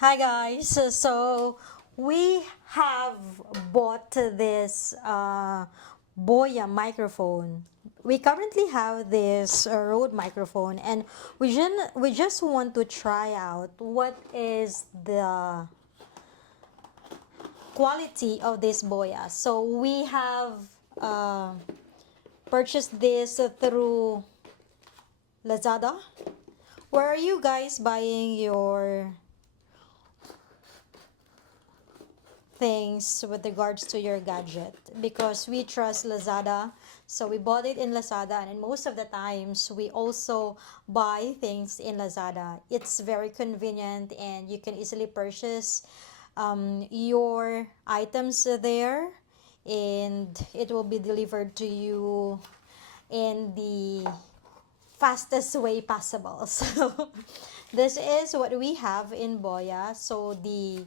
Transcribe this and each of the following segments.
Hi guys, so we have bought this BOYA microphone. We currently have this Rode microphone, and we just want to try out what is the quality of this BOYA. So we have uh, purchased this through Lazada. Where are you guys buying your things with regards to your gadget? Because we trust Lazada, so we bought it in Lazada, and most of the times we also buy things in Lazada. It's very convenient and you can easily purchase your items there, and it will be delivered to you in the fastest way possible. So this is what we have in Boya. So the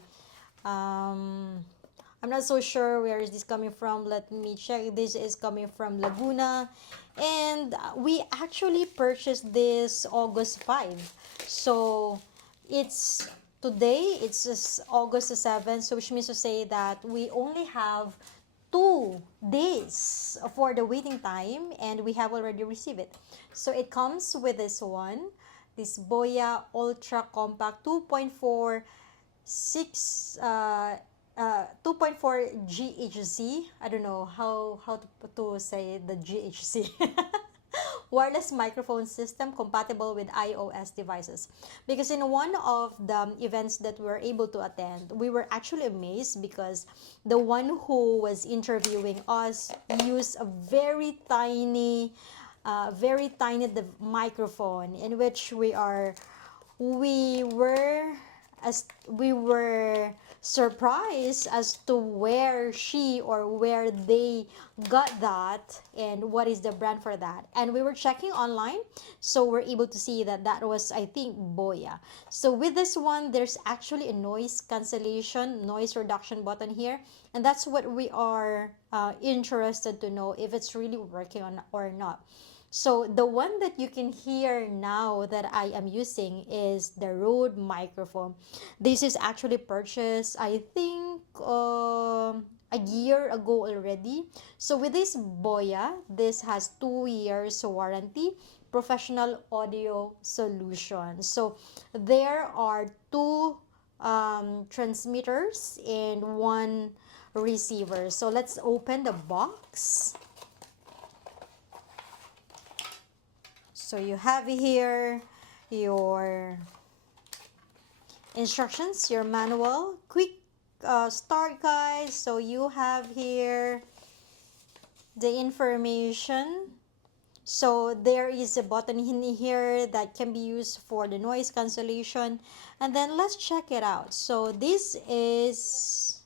I'm not so sure where is this coming from. Let me check. This is coming from Laguna, and we actually purchased this August 5. So it's today, it's just August 7th, so which means to say that we only have 2 days for the waiting time, and we have already received it. So it comes with this one, this BOYA Ultracompact 2.4 6 2.4 GHz. I don't know how to say the GHC. Wireless microphone system compatible with iOS devices. Because in one of the events that we were able to attend, we were actually amazed because the one who was interviewing us used a very tiny microphone, in which we were as we were surprised as to where she or where they got that and what is the brand for that. And we were checking online, so we're able to see that that was, I think, Boya. So with this one, there's actually a noise cancellation, noise reduction button here, and that's what we are interested to know if it's really working on or not. So the one that you can hear now that I am using is the Rode microphone. This is actually purchased, I think, a year ago already. So with this Boya, this has 2 years warranty, professional audio solution. So there are two transmitters and one receiver. So let's open the box. So you have here your instructions, your manual, quick start guide. So you have here the information. So there is a button in here that can be used for the noise cancellation. And then let's check it out. So this is,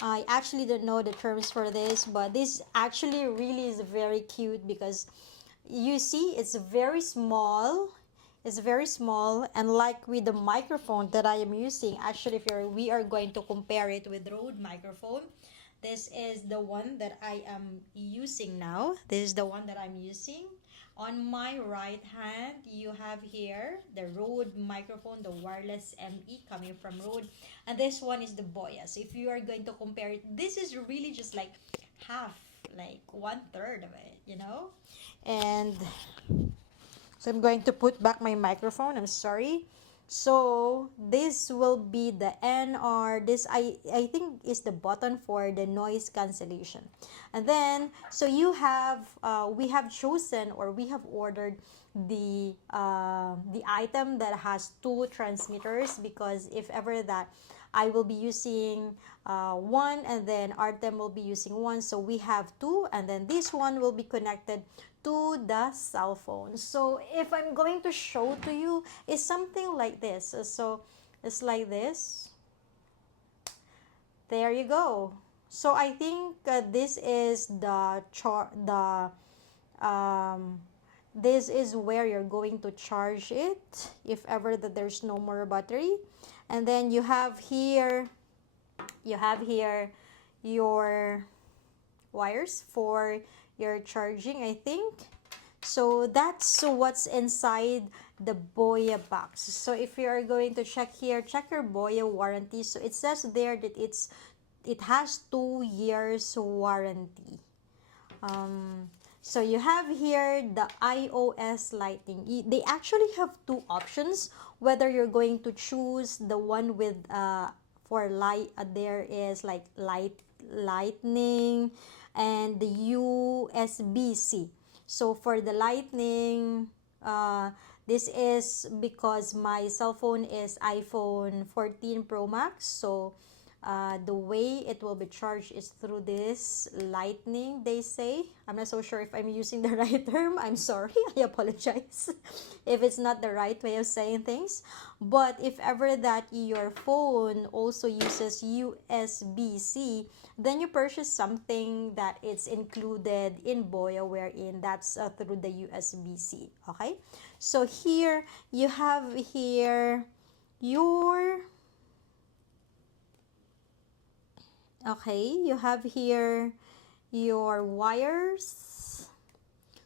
I actually don't know the terms for this, but this actually really is very cute because you see it's very small. It's very small, and like with the microphone that I am using, actually if we are going to compare it with Rode microphone, this is the one that I am using now. This is the one that I'm using. On my right hand, you have here the Rode microphone, the wireless ME coming from Rode, and this one is the Boya. So if you are going to compare it, this is really just like half, like 1/3 of it, you know. And so I'm going to put back my microphone. I'm sorry. So this will be the NR. This I think is the button for the noise cancellation. And then so you have we have chosen, or we have ordered the item that has two transmitters, because if ever that I will be using one, and then Artem will be using one, so we have two, and then this one will be connected to the cell phone. So if I'm going to show to you, it's something like this. So it's like this. There you go. So I think this is um, this is where you're going to charge it if ever that there's no more battery. And then you have here your wires for your charging, I think. So that's what's inside the BOYA box. So if you are going to check here, check your BOYA warranty. So it says there that it has 2 years warranty. So you have here the iOS Lightning. They actually have two options, whether you're going to choose the one with for light, there is like lightning and the USB-C. So for the lightning, this is because my cell phone is iPhone 14 Pro Max. So the way it will be charged is through this lightning, they say. I'm not so sure if I'm using the right term. I'm sorry. I apologize if it's not the right way of saying things. But if ever that your phone also uses USB-C, then you purchase something that it's included in BOYA, wherein that's through the USB-C. Okay? So here, you have here your... Okay, you have here your wires.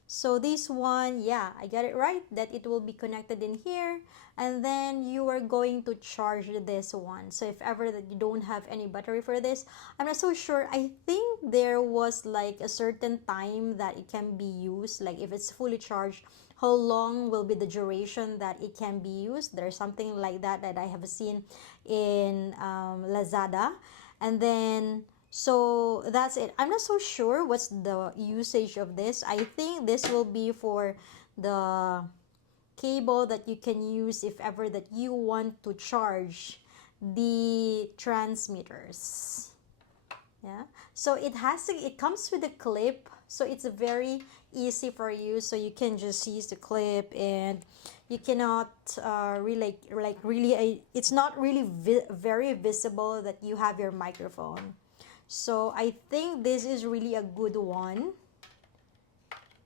So this one, yeah, I got it right, that it will be connected in here, and then you are going to charge this one. So if ever that you don't have any battery for this, I'm not so sure. I think there was like a certain time that it can be used, like if it's fully charged, how long will be the duration that it can be used. There's something like that that I have seen in Lazada. And then, so that's it. I'm not so sure what's the usage of this. I think this will be for the cable that you can use if ever that you want to charge the transmitters. Yeah, so it comes with a clip, so it's very easy for you. So you can just use the clip, and you cannot really it's not really very visible that you have your microphone. So I think this is really a good one.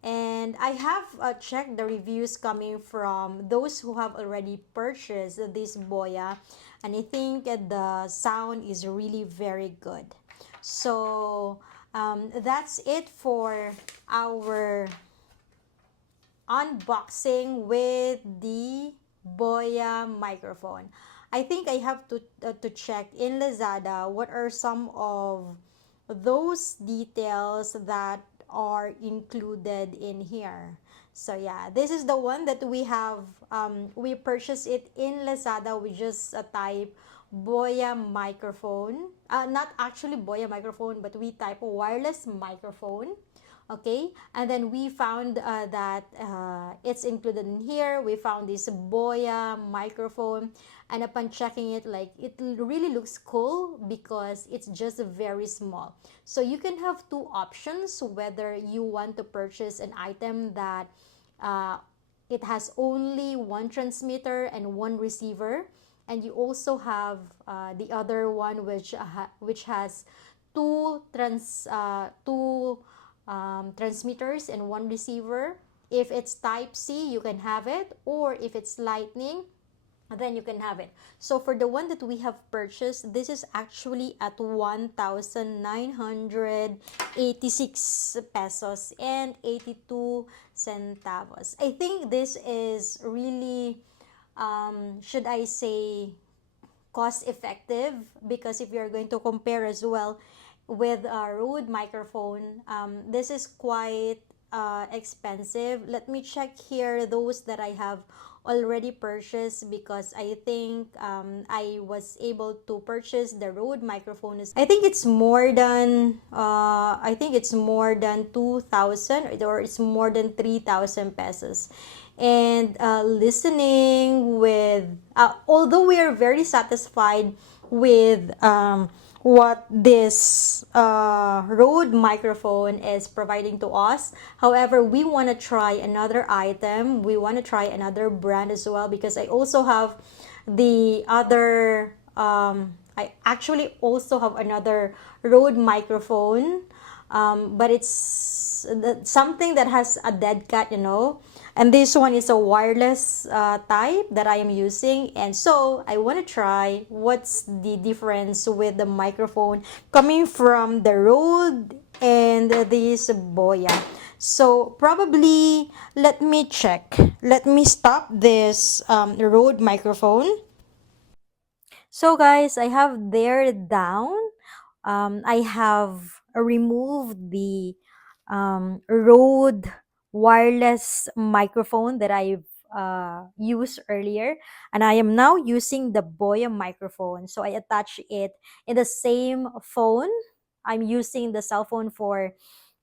And I have checked the reviews coming from those who have already purchased this BOYA, and I think the sound is really very good. So that's it for our unboxing with the BOYA microphone. I think I have to check in Lazada what are some of those details that are included in here. So yeah, this is the one that we have. We purchased it in Lazada. We just type BOYA microphone. Not actually BOYA microphone, but we type wireless microphone. Okay, and then we found that it's included in here. We found this BOYA microphone, and upon checking it, like, it really looks cool because it's just very small. So you can have two options, whether you want to purchase an item that it has only one transmitter and one receiver, and you also have the other one which has two transmitters and one receiver. If it's type C, you can have it, or if it's lightning, then you can have it. So for the one that we have purchased, this is actually at 1,986 pesos and 82 centavos. I think this is really, should I say, cost effective, because if you're going to compare as well with a Rode microphone, this is quite expensive. Let me check here those that I have already purchased, because I think I was able to purchase the Rode microphone. I think it's more than 2,000, or it's more than 3,000 pesos. And listening with, although we are very satisfied with what this Rode microphone is providing to us. However, we want to try another item. We want to try another brand as well, because I also have the other, I actually also have another Rode microphone, but it's something that has a dead cat, you know. And this one is a wireless type that I am using, and so I want to try what's the difference with the microphone coming from the Rode and this BOYA. So probably, let me check. Let me stop this Rode microphone. So guys, I have there down. I have removed the Rode wireless microphone that I've used earlier, and I am now using the BOYA microphone. So I attach it in the same phone. I'm using the cell phone for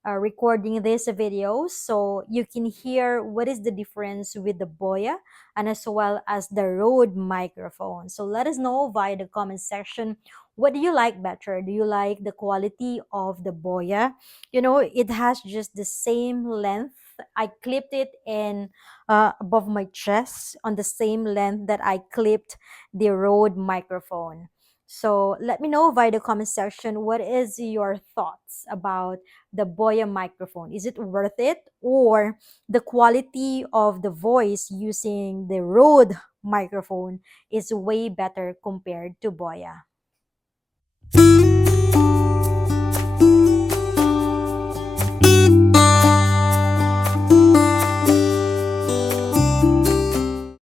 recording this video, so you can hear what is the difference with the BOYA and as well as the Rode microphone. So let us know via the comment section, what do you like better? Do you like the quality of the BOYA? You know, it has just the same length. I clipped it in above my chest on the same length that I clipped the Rode microphone. So let me know via the comment section, what is your thoughts about the BOYA microphone? Is it worth it, or the quality of the voice using the Rode microphone is way better compared to BOYA?